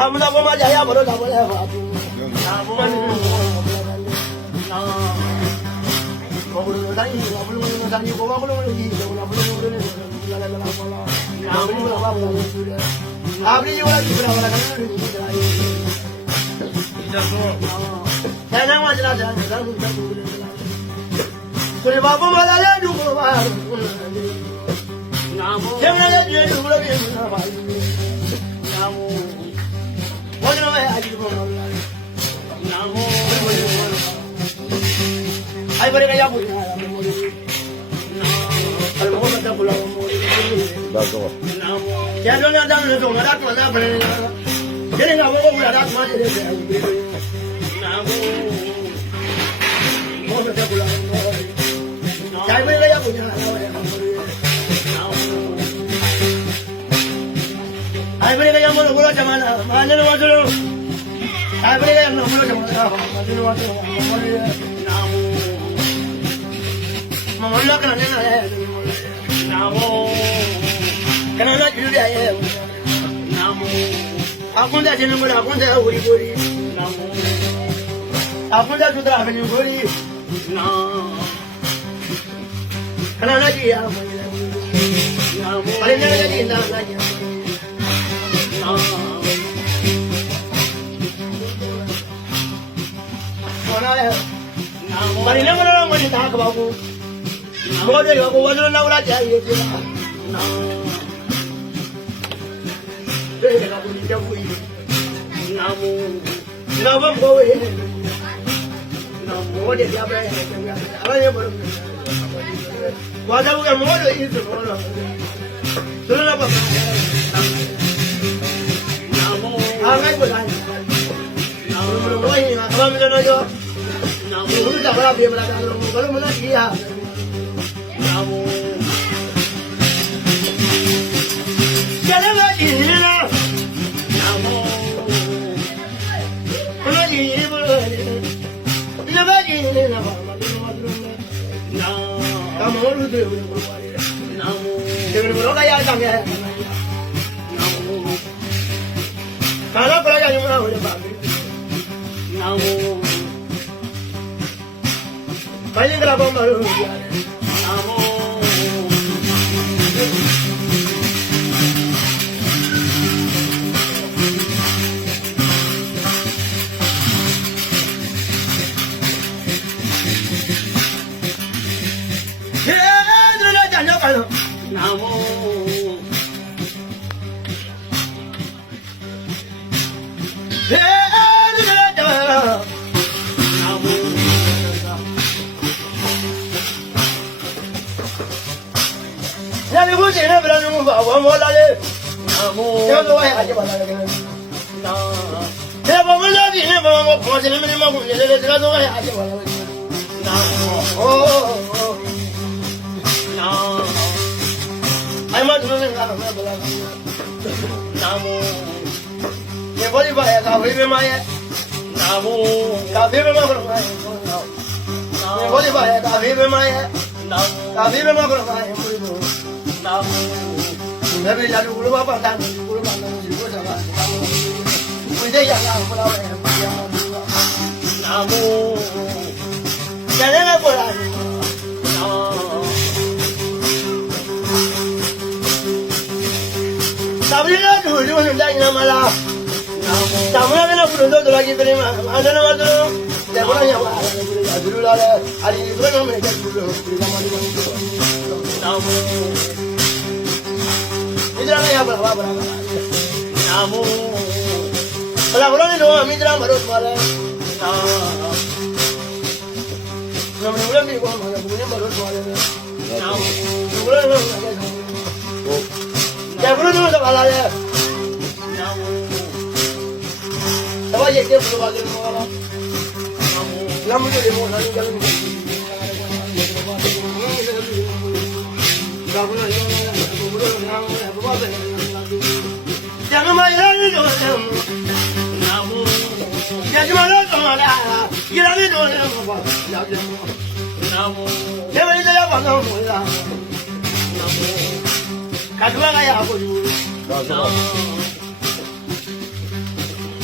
I'm not going to have a double ever. I better get up with you. Ya no le han dado el tomar con la frena. Tienen a poco una edad más de ese. Vamos a hacer ya me voy a apuñalar. Ay, pero que ya me lo voy a llamar. Mañana va a ser. Ay, pero que ya no me lo llamará. Mañana va a ser. Mamá, no, que no es nada. Kana na juru da ye namu akunda jenu mo akunda wuri wuri namu akunda tudra bani wuri na kana na ji ya mo namu ale na ji na na ji na ona le namu bari na mo mo ji ta ka ba ko mo de ko wa na wala ja ye ji na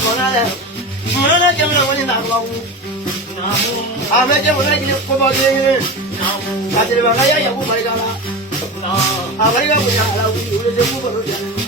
Monale, Monale, Jamaica, Namu. I met him when I get for about the I did about I am my God. I like how we are with the Uber. Yeah.